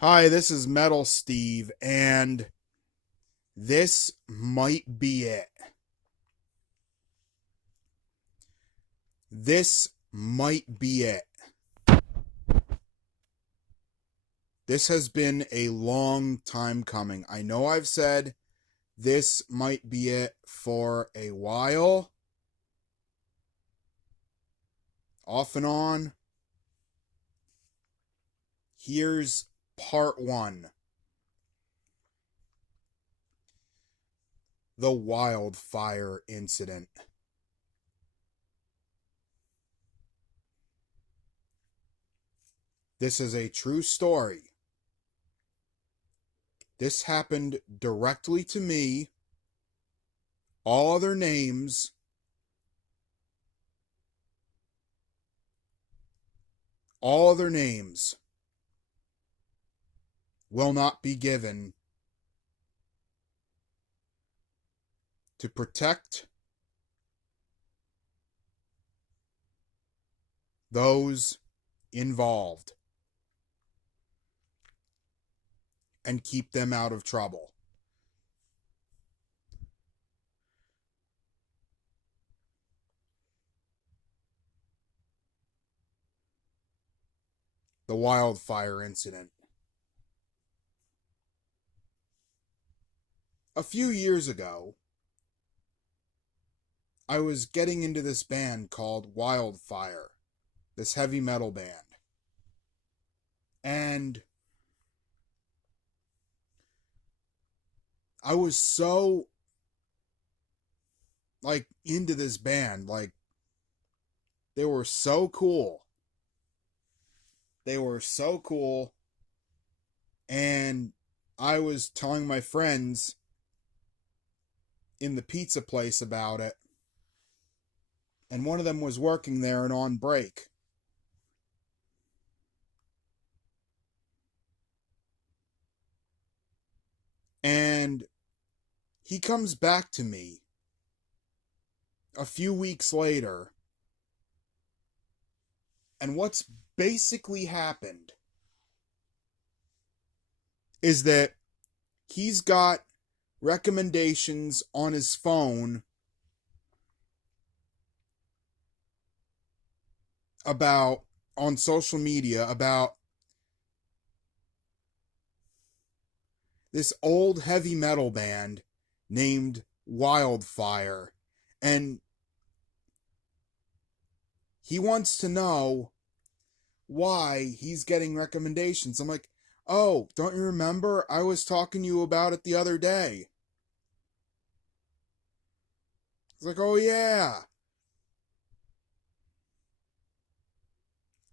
Hi, this is Metal Steve, and this might be it. This might be it. This has been a long time coming. I know I've said this might be it for a while, off and on. Here's part one. The wildfire incident. This is a true story. This happened directly to me. All other names will not be given to protect those involved and keep them out of trouble. The wildfire incident. A few years ago, I was getting into this band called Wildfire, this heavy metal band. And I was so into this band, they were so cool. They were so cool. And I was telling my friends in the pizza place about it. And one of them was working there and on break. And he comes back to me a few weeks later. And what's basically happened is that he's got recommendations on his phone on social media about this old heavy metal band named Wildfire. And he wants to know why he's getting recommendations. I'm like, oh, don't you remember? I was talking to you about it the other day. It's like, oh yeah.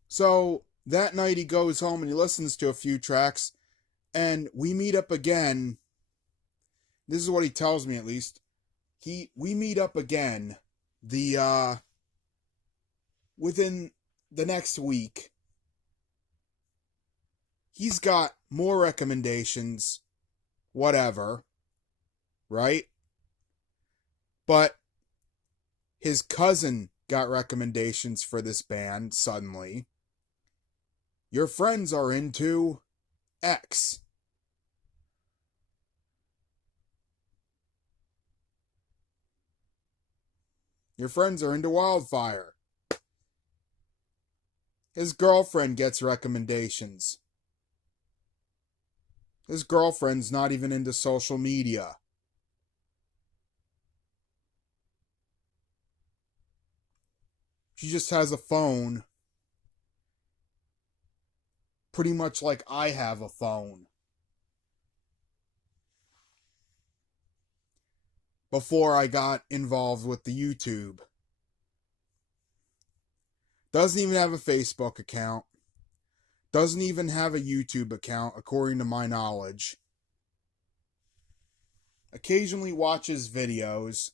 So that night he goes home and he listens to a few tracks, and we meet up again. This is what he tells me, at least. We meet up again within the next week. He's got more recommendations, whatever, right? But his cousin got recommendations for this band suddenly. Your friends are into X. Your friends are into Wildfire. His girlfriend gets recommendations. His girlfriend's not even into social media. She just has a phone, pretty much like I have a phone. Before I got involved with the YouTube. Doesn't even have a Facebook account. Doesn't even have a YouTube account, according to my knowledge. Occasionally watches videos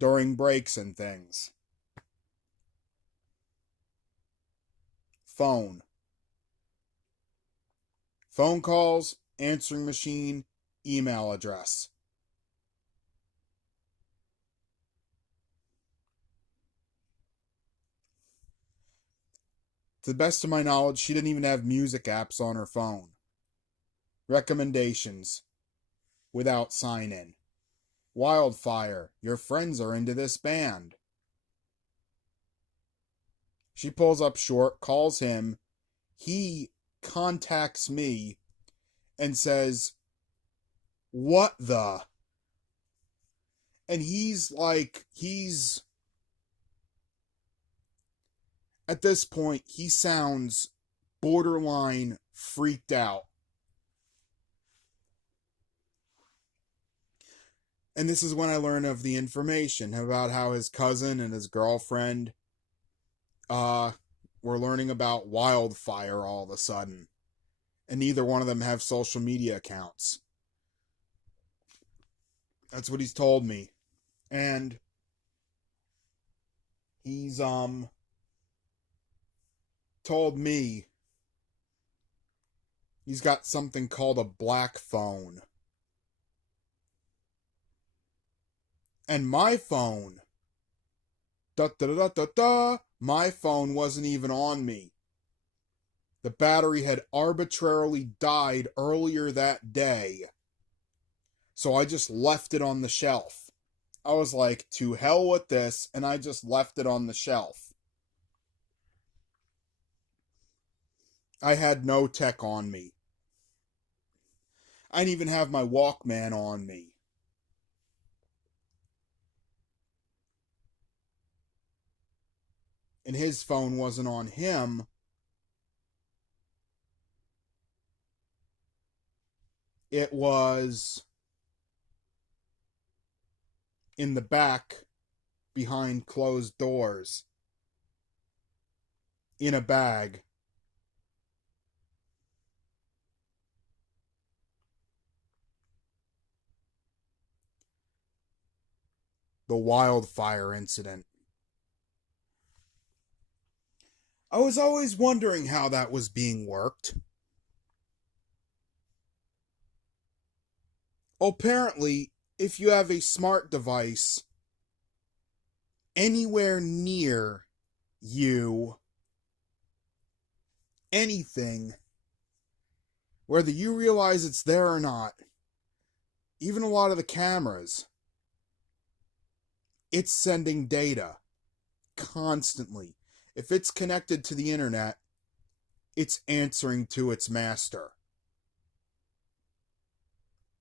during breaks and things. Phone. Phone calls, answering machine, email address. To the best of my knowledge, she didn't even have music apps on her phone. Recommendations without sign in. Wildfire, your friends are into this band. She pulls up short, calls him. He contacts me and says, "What the?" And he's at this point, he sounds borderline freaked out. And this is when I learn of the information about how his cousin and his girlfriend were learning about wildfire all of a sudden. And neither one of them have social media accounts. That's what he's told me. And he's told me he's got something called a black phone. And my phone, my phone wasn't even on me. The battery had arbitrarily died earlier that day. So I just left it on the shelf. I was like, to hell with this, and I just left it on the shelf. I had no tech on me. I didn't even have my Walkman on me. And his phone wasn't on him. It was in the back behind closed doors in a bag. The wildfire incident. I was always wondering how that was being worked. Apparently, if you have a smart device anywhere near you, anything, whether you realize it's there or not, even a lot of the cameras, it's sending data constantly. If it's connected to the internet, it's answering to its master.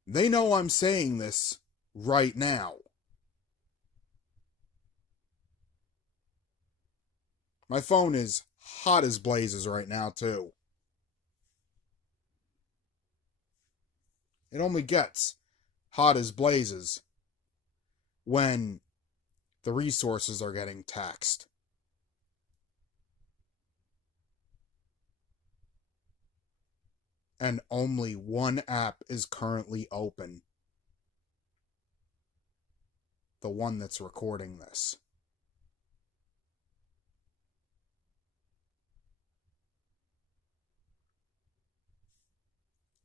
They know I'm saying this right now. My phone is hot as blazes right now, too. It only gets hot as blazes when the resources are getting taxed. And only one app is currently open. The one that's recording this.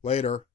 Later.